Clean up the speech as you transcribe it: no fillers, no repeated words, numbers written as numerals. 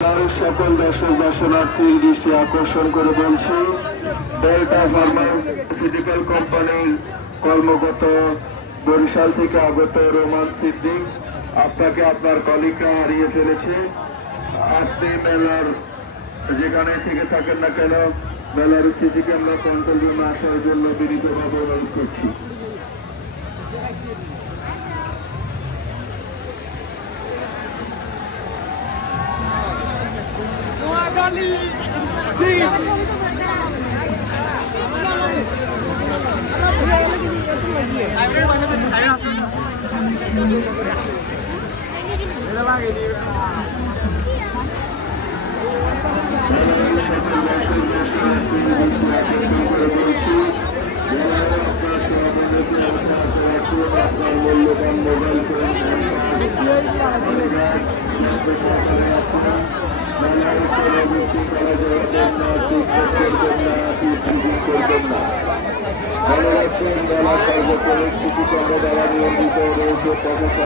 সকল দর্শক দর্শনার্থীর দৃষ্টি আকর্ষণ করে বলছি, ডেল্টা ফার্মাসিউটিক্যাল কোম্পানির কর্মকর্ত বরিশাল থেকে আগত রোমান সিদ্দিক আপনাকে আপনার কলিগরা হারিয়ে ফেলেছে। আপনি মেলার যেখানে থেকে থাকেন না কেন, মেলার সিসি ক্যামেরা কন্ট্রোল রুমে আসার জন্য বিনীতভাবে অনুরোধ করছি। মূল্যবান মোবাইল ফোন পরিস্থিতি দ্বারা নিয়ন্ত্রিত রয়েছে।